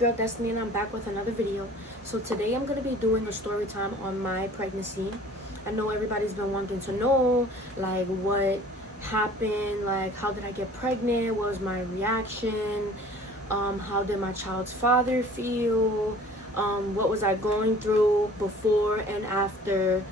your girl Destiny, and I'm back with another video. So today I'm going to be doing a story time on my pregnancy. I know everybody's been wanting to know, like, what happened, like, how did I get pregnant, what was my reaction, how did my child's father feel, what was I going through before and after.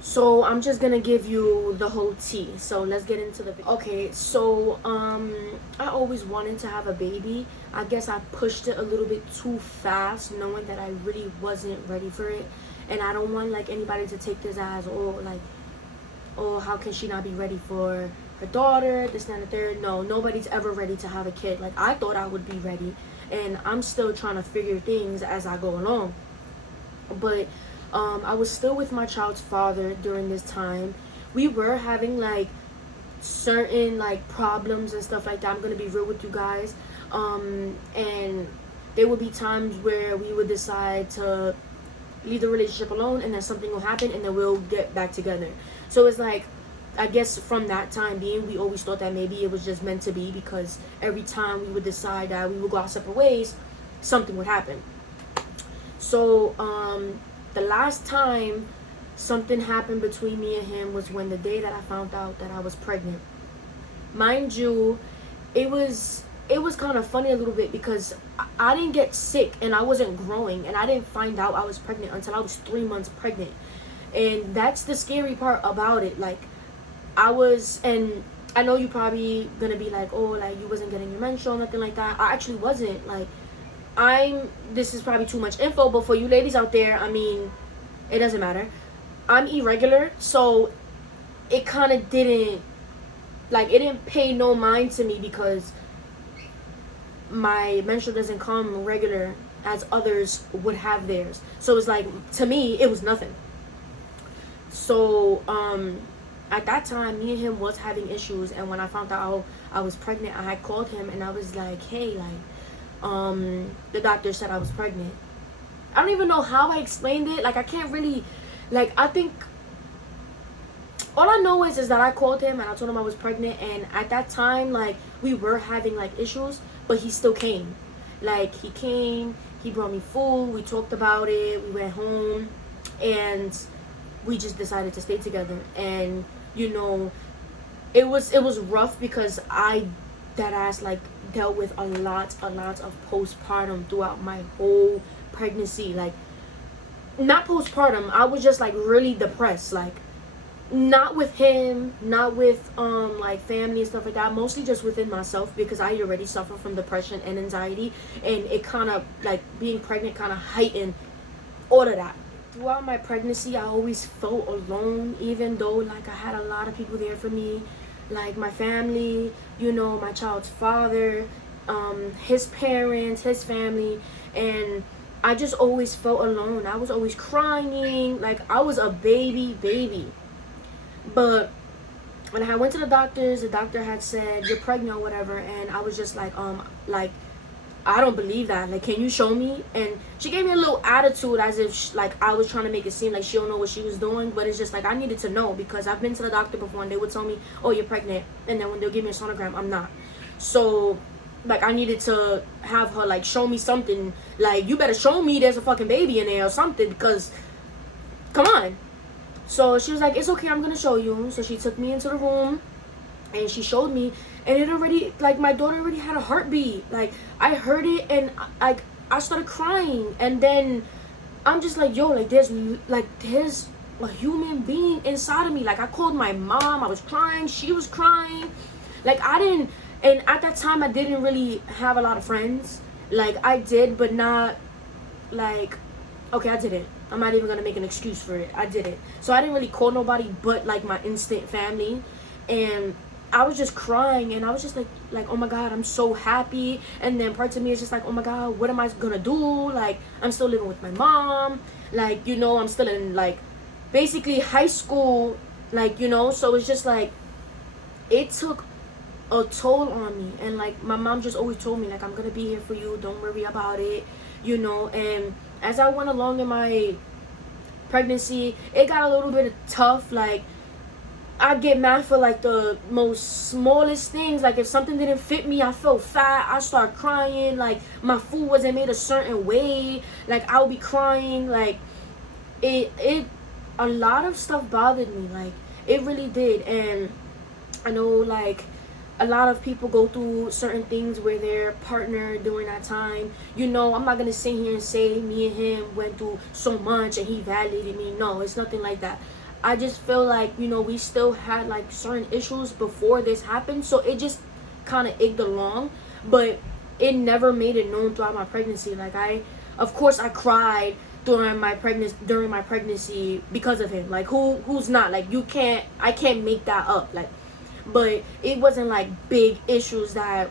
So I'm just gonna give you the whole tea. So let's get into the video. Okay, so I always wanted to have a baby. I guess I pushed it a little bit too fast, knowing that I really wasn't ready for it. And I don't want like anybody to take this as, oh, how can she not be ready for her daughter, this, that, and the third. No, nobody's ever ready to have a kid. Like, I thought I would be ready, and I'm still trying to figure things as I go along. But I was still with my child's father during this time. We were having like certain like problems and stuff like that. I'm gonna be real with you guys. And there would be times where we would decide to leave the relationship alone, and then something will happen, and then we'll get back together. So it's like, I guess from that time being, we always thought that maybe it was just meant to be, because every time we would decide that we would go our separate ways, something would happen. So the last time something happened between me and him was when the day that I found out that I was pregnant. Mind you, it was kind of funny a little bit, because I didn't get sick and I wasn't growing, and I didn't find out I was pregnant until I was 3 months pregnant. And that's the scary part about it. Like, and I know you probably gonna be like, oh, like, you wasn't getting your menstrual, nothing like that. I actually wasn't. Like, this is probably too much info, but for you ladies out there, I mean, it doesn't matter. I'm irregular, so it kind of didn't, like, it didn't pay no mind to me, because my menstrual doesn't come regular as others would have theirs. So it's like, to me, it was nothing. So at that time, me and him was having issues, and when I found out I was pregnant, I had called him and I was like, hey, like, the doctor said I was pregnant. I don't even know how I explained it. Like, I can't really, like, I think all I know is that I called him and I told him I was pregnant, and at that time, like, we were having like issues, but he still came. Like, he came, he brought me food, we talked about it, we went home, and we just decided to stay together. And you know, it was rough, because I deadass like dealt with a lot of postpartum throughout my whole pregnancy. Like, not postpartum, I was just like really depressed, like, not with him, not with like family and stuff like that, mostly just within myself, because I already suffer from depression and anxiety, and it kind of, like, being pregnant kind of heightened all of that. Throughout my pregnancy, I always felt alone, even though like I had a lot of people there for me, like my family, you know, my child's father, his parents, his family, and I just always felt alone. I was always crying, like I was a baby. But when I went to the doctors, the doctor had said, you're pregnant or whatever, and I was just like, I don't believe that. Like, can you show me? And she gave me a little attitude, as if like I was trying to make it seem like she don't know what she was doing. But it's just like, I needed to know, because I've been to the doctor before and they would tell me, oh, you're pregnant, and then when they'll give me a sonogram, I'm not. So like, I needed to have her like show me something. Like, you better show me there's a fucking baby in there or something, because come on. So she was like, it's okay, I'm gonna show you. So she took me into the room and she showed me, and it already, like, my daughter already had a heartbeat. Like, I heard it, and I started crying. And then I'm just like, yo, like, there's a human being inside of me. Like, I called my mom, I was crying, she was crying. Like, and at that time, I didn't really have a lot of friends. Like, I did, but not, like, okay, I did it. I'm not even gonna make an excuse for it. I did it. So I didn't really call nobody but like my instant family. And I was just crying, and I was just like, oh my God, I'm so happy. And then parts of me is just like, oh my God, what am I gonna do? Like, I'm still living with my mom. Like, you know, I'm still in like basically high school. Like, you know, so it's just like, it took a toll on me. And like, my mom just always told me, like, I'm gonna be here for you, don't worry about it, you know. And as I went along in my pregnancy, it got a little bit tough. Like, I get mad for like the most smallest things. Like if something didn't fit me, I felt fat, I start crying. Like my food wasn't made a certain way, like I would be crying. Like it a lot of stuff bothered me, like it really did. And I know like a lot of people go through certain things where their partner during that time, I'm not gonna sit here and say me and him went through so much and he validated me. No, it's nothing like that. I just feel like, we still had like certain issues before this happened, so it just kind of egged along, but it never made it known throughout my pregnancy. Like of course I cried during my pregnancy because of him. Like who's not? Like I can't make that up. Like, but it wasn't like big issues that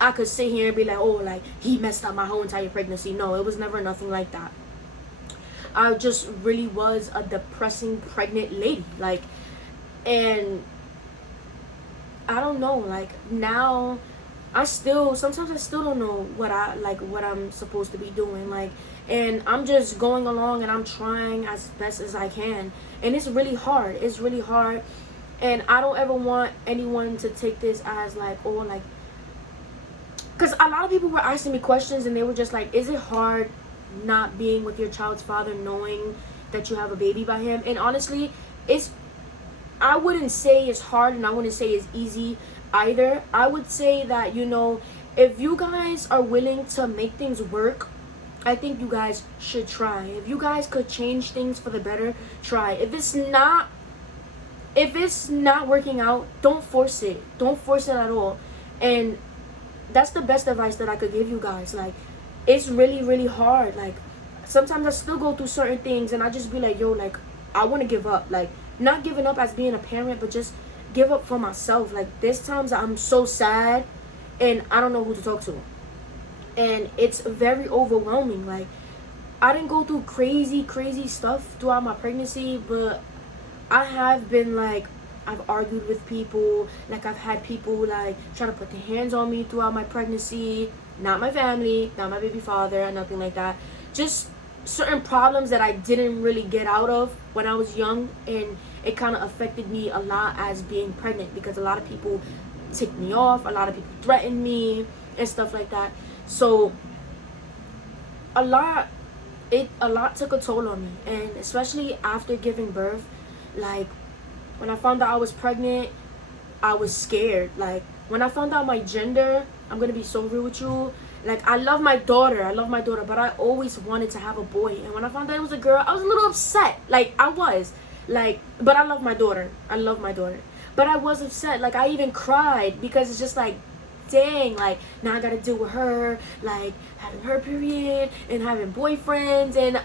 I could sit here and be like, oh, like he messed up my whole entire pregnancy. No, it was never nothing like that. I just really was a depressing pregnant lady. Like, and I don't know, like now sometimes I still don't know what I'm supposed to be doing. Like, and I'm just going along and I'm trying as best as I can. And it's really hard. It's really hard. And I don't ever want anyone to take this as like, oh, like, because a lot of people were asking me questions and they were just like, is it hard not being with your child's father, knowing that you have a baby by him? And honestly, I wouldn't say it's hard and I wouldn't say it's easy either. I would say that, if you guys are willing to make things work, I think you guys should try. If you guys could change things for the better, try. If it's not working out, don't force it. Don't force it at all. And that's the best advice that I could give you guys. Like, it's really, really hard. Like, sometimes I still go through certain things and I just be like, yo, like, I want to give up. Like, not giving up as being a parent, but just give up for myself. Like, there's times I'm so sad and I don't know who to talk to. And it's very overwhelming. Like, I didn't go through crazy, crazy stuff throughout my pregnancy, but I have been like, I've argued with people. Like, I've had people like try to put their hands on me throughout my pregnancy. Not my family, not my baby father, nothing like that. Just certain problems that I didn't really get out of when I was young, and it kind of affected me a lot as being pregnant, because a lot of people ticked me off, a lot of people threatened me and stuff like that. So a lot took a toll on me, and especially after giving birth. Like, when I found out I was pregnant, I was scared. Like, when I found out my gender, I'm gonna be so real with you. Like, I love my daughter, but I always wanted to have a boy. And when I found out it was a girl, I was a little upset. Like, I was. Like, but I love my daughter. But I was upset. Like, I even cried because it's just like, dang, like, now I gotta deal with her, like, having her period and having boyfriends. And,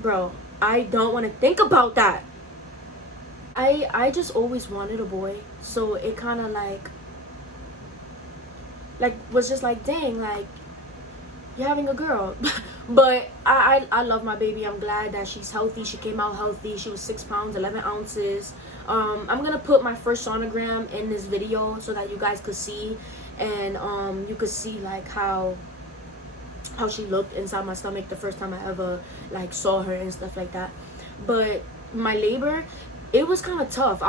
bro, I don't want to think about that. I just always wanted a boy. So it kind of like was just like, dang, like, you're having a girl. But I love my baby. I'm glad that she's healthy. She came out healthy. She was 6 pounds 11 ounces. I'm gonna put my first sonogram in this video so that you guys could see, and you could see like how she looked inside my stomach the first time I ever like saw her and stuff like that. But my labor, it was kind of tough.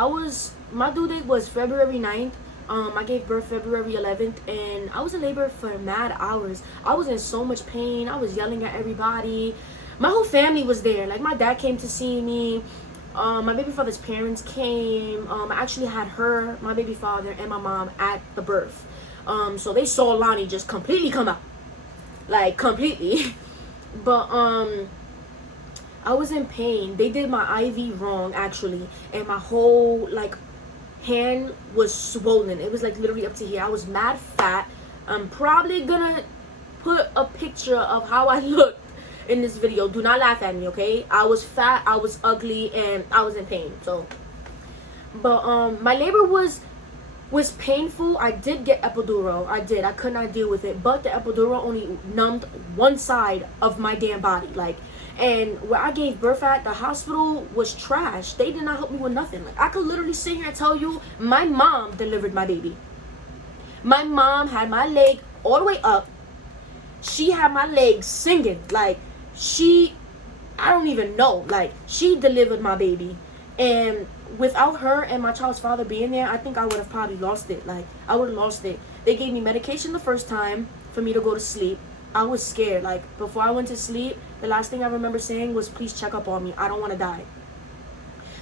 My due date was February 9th. I gave birth February 11th, and I was in labor for mad hours. I was in so much pain. I was yelling at everybody. My whole family was there. Like, my dad came to see me. My baby father's parents came. I actually had my baby father, and my mom at the birth. So they saw Lonnie just completely come out. Like, completely. But, I was in pain. They did my IV wrong, actually. And my whole, like, hand was swollen. It was like literally up to here. I was mad fat. I'm probably gonna put a picture of how I looked in this video. Do not laugh at me, okay? I was fat, I was ugly, and I was in pain. So, but my labor was painful. I did get epidural. I could not deal with it. But the epidural only numbed one side of my damn body. Like, and where I gave birth at, the hospital was trash. They did not help me with nothing. Like, I could literally sit here and tell you, my mom delivered my baby. My mom had my leg all the way up. She had my leg singing. Like, I don't even know. Like, she delivered my baby. And without her and my child's father being there, I think I would have probably lost it. Like, I would have lost it. They gave me medication the first time for me to go to sleep. I was scared. Like, before I went to sleep, the last thing I remember saying was, please check up on me. I don't want to die.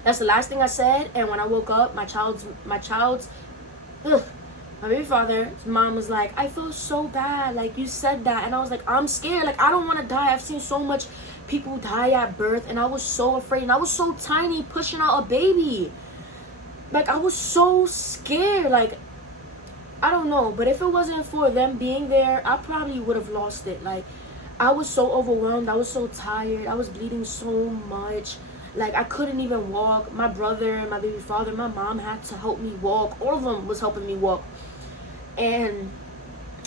That's the last thing I said. And when I woke up, my baby father's mom was like, I feel so bad. Like, you said that. And I was like, I'm scared. Like, I don't want to die. I've seen so much people die at birth. And I was so afraid. And I was so tiny pushing out a baby. Like, I was so scared. Like, I don't know. But if it wasn't for them being there, I probably would have lost it. Like, I was so overwhelmed. I was so tired. I was bleeding so much. Like, I couldn't even walk. My brother, my baby father, my mom had to help me walk. All of them was helping me walk. And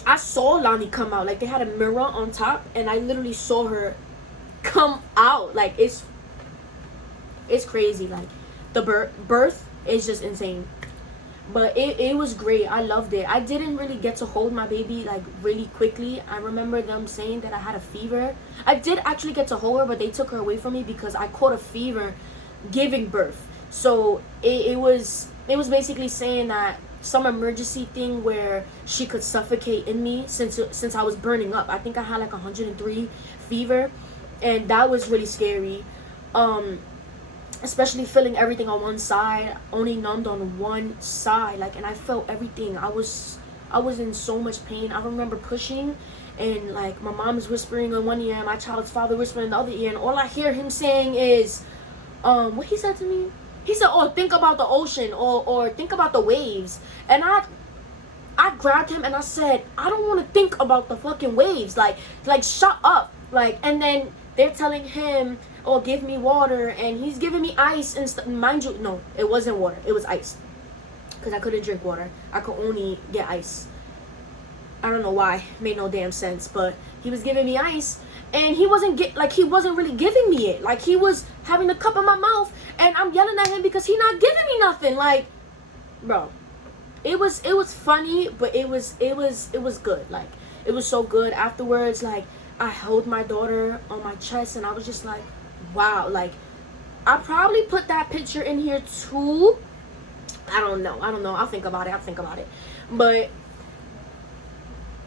I saw Lonnie come out. Like, they had a mirror on top, and I literally saw her come out. Like, it's crazy. Like, the birth is just insane. But it was great. I loved it. I didn't really get to hold my baby, like, really quickly. I remember them saying that I had a fever. I did actually get to hold her, but they took her away from me because I caught a fever giving birth. So it was basically saying that some emergency thing where she could suffocate in me since I was burning up. I think I had like 103 fever, and that was really scary. Especially feeling everything on one side, only numbed on one side, like, and I felt everything. I was in so much pain. I remember pushing, and like my mom is whispering in one ear and my child's father whispering in the other ear, and all I hear him saying is, what he said to me? He said, oh, think about the ocean, or think about the waves. And I grabbed him and I said, I don't want to think about the fucking waves. Like shut up. Like, and then they're telling him, oh, give me water, and he's giving me ice and stuff. Mind you, no, it wasn't water. It was ice. Because I couldn't drink water. I could only get ice. I don't know why. It made no damn sense. But he was giving me ice, and he wasn't really giving me it. Like, he was having the cup in my mouth, and I'm yelling at him because he's not giving me nothing. Like, bro, it was funny, but it was good. Like, it was so good. Afterwards, like, I held my daughter on my chest, and I was just like, wow. Like, I probably put that picture in here too. I don't know. I'll think about it. But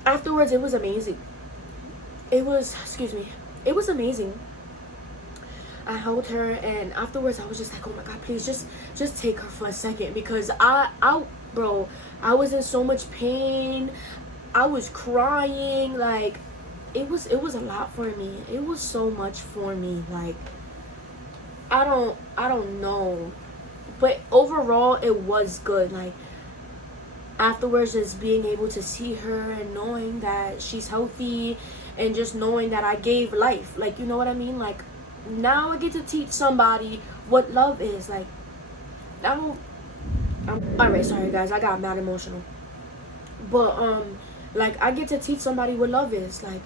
afterwards, it was amazing. It was amazing. I held her, and afterwards I was just like, oh my God, please just take her for a second, because I was in so much pain. I was crying. Like, it was a lot for me. It was so much for me. Like, I don't know, but overall it was good. Like, afterwards, just being able to see her and knowing that she's healthy, and just knowing that I gave life. Like, you know what I mean? Like, now I get to teach somebody what love is. Like, I'm alright, sorry guys, I got mad emotional. But like, I get to teach somebody what love is. Like,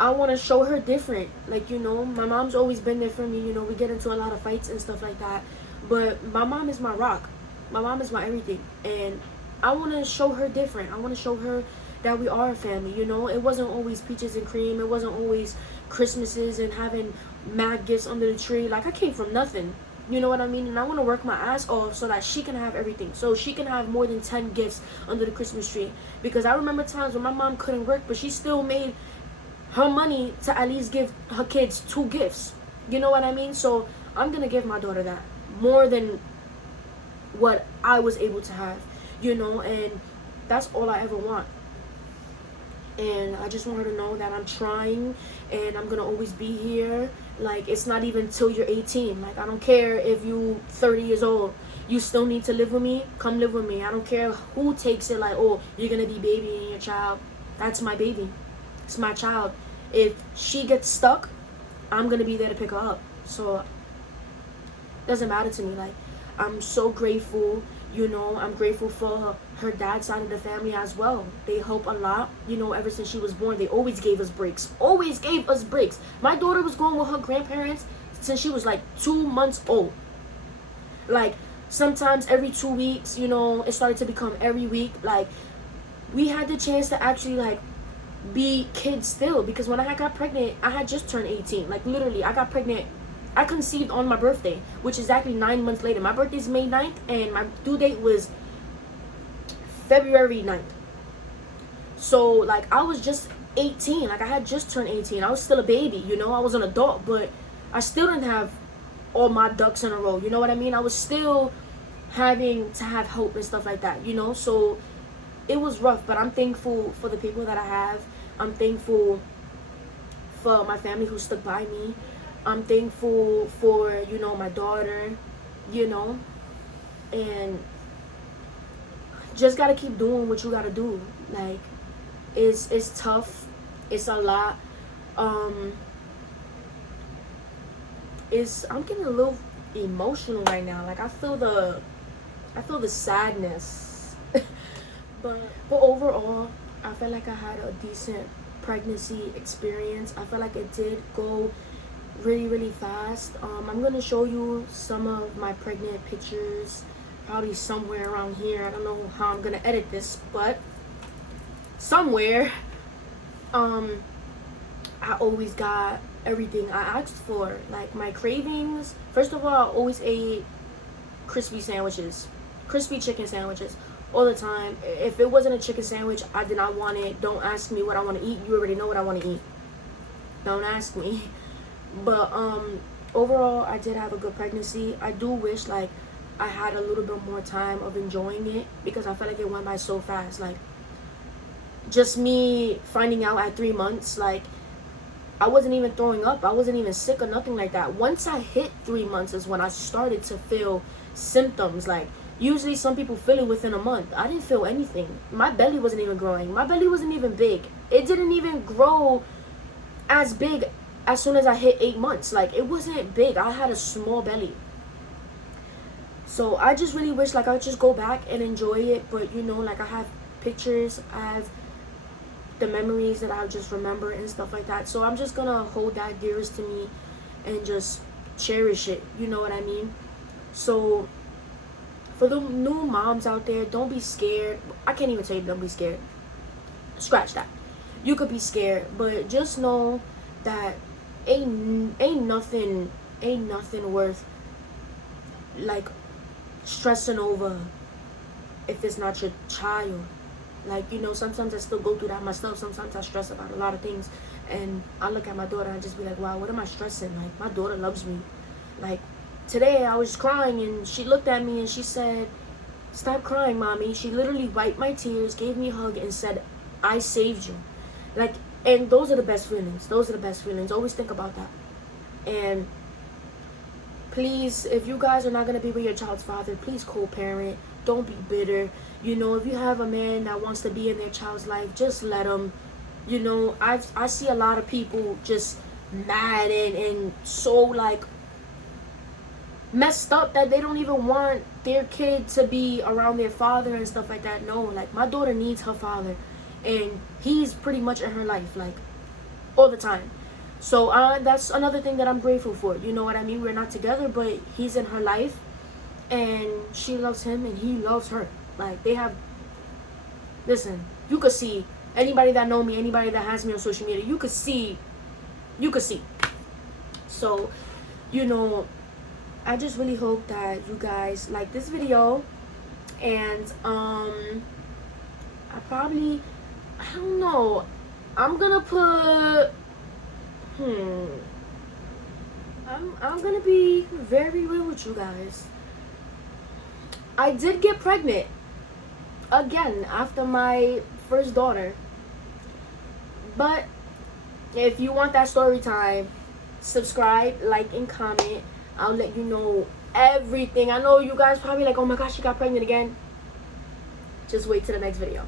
I want to show her different. Like, you know, my mom's always been there for me. You know, we get into a lot of fights and stuff like that, but my mom is my rock. My mom is my everything, and I want to show her different. I want to show her that we are a family. You know, it wasn't always peaches and cream. It wasn't always Christmases and having mad gifts under the tree. Like, I came from nothing. You know what I mean? And I want to work my ass off so that she can have everything. So she can have more than 10 gifts under the Christmas tree. Because I remember times when my mom couldn't work, but she still made her money to at least give her kids 2 gifts. You know what I mean? So I'm going to give my daughter that. More than what I was able to have. You know? And that's all I ever want. And I just want her to know that I'm trying, and I'm going to always be here. Like, it's not even till you're 18. Like, I don't care if you 30 years old. You still need to live with me. Come live with me. I don't care who takes it like, oh, you're going to be babying your child. That's my baby. It's my child. If she gets stuck, I'm going to be there to pick her up. So, it doesn't matter to me. Like, I'm so grateful. You know, I'm grateful for her dad's side of the family as well. They help a lot. You know, ever since she was born, they always gave us breaks. Always gave us breaks. My daughter was going with her grandparents since she was like 2 months old. Like, sometimes every 2 weeks, you know, it started to become every week. Like, we had the chance to actually, like, be kids still. Because when I got pregnant, I had just turned 18. Like, literally, I got pregnant I conceived on my birthday, which is exactly 9 months later. My birthday's May 9th, and my due date was February 9th. So, like, I was just 18. Like, I had just turned 18. I was still a baby, you know? I was an adult, but I still didn't have all my ducks in a row. You know what I mean? I was still having to have hope and stuff like that, you know? So, it was rough, but I'm thankful for the people that I have. I'm thankful for my family who stuck by me. I'm thankful for, you know, my daughter, you know? And just gotta keep doing what you gotta do. Like, it's tough. It's a lot. I'm getting a little emotional right now. Like, I feel the sadness. but overall, I feel like I had a decent pregnancy experience. I feel like it did go really, really fast. I'm gonna show you some of my pregnant pictures, probably somewhere around here. I don't know how I'm gonna edit this, but somewhere. I always got everything I asked for. Like, my cravings, first of all, I always ate crispy chicken sandwiches all the time. If it wasn't a chicken sandwich, I did not want it. Don't ask me what I want to eat. You already know what I want to eat. Don't ask me. But overall, I did have a good pregnancy. I do wish, like, I had a little bit more time of enjoying it, because I felt like it went by so fast. Like, just me finding out at 3 months, like, I wasn't even throwing up. I wasn't even sick or nothing like that. Once I hit 3 months is when I started to feel symptoms. Like, usually some people feel it within a month. I didn't feel anything. My belly wasn't even growing. My belly wasn't even big. It didn't even grow as big as soon as I hit 8 months. Like, it wasn't big. I had a small belly. So I just really wish, like, I would just go back and enjoy it. But, you know, like, I have pictures. I have the memories that I just remember and stuff like that. So I'm just gonna hold that dearest to me and just cherish it. You know what I mean? So for the new moms out there, don't be scared. I can't even tell you don't be scared. Scratch that. You could be scared, but just know that ain't nothing worth, like, stressing over if it's not your child. Like, you know, sometimes I still go through that myself. Sometimes I stress about a lot of things, and I look at my daughter and I just be like, wow, what am I stressing? Like, my daughter loves me. Like, today I was crying and she looked at me and she said, stop crying, mommy. She literally wiped my tears, gave me a hug, and said, I saved you. Like, and those are the best feelings. Those are the best feelings. Always think about that. And please, if you guys are not going to be with your child's father, please co-parent. Don't be bitter. You know, if you have a man that wants to be in their child's life, just let him. You know, I see a lot of people just mad and so, like, messed up that they don't even want their kid to be around their father and stuff like that. No, like, my daughter needs her father, and he's pretty much in her life, like, all the time. So that's another thing that I'm grateful for. You know what I mean? We're not together, but he's in her life, and she loves him and he loves her. Like, they have, listen, you could see, anybody that know me, anybody that has me on social media, you could see. So, you know, I just really hope that you guys like this video. And I don't know, I'm gonna put I'm gonna be very real with you guys. I did get pregnant again after my first daughter. But if you want that story time, subscribe, like, and comment. I'll let you know everything. I know you guys probably like, oh my gosh, she got pregnant again. Just wait till the next video.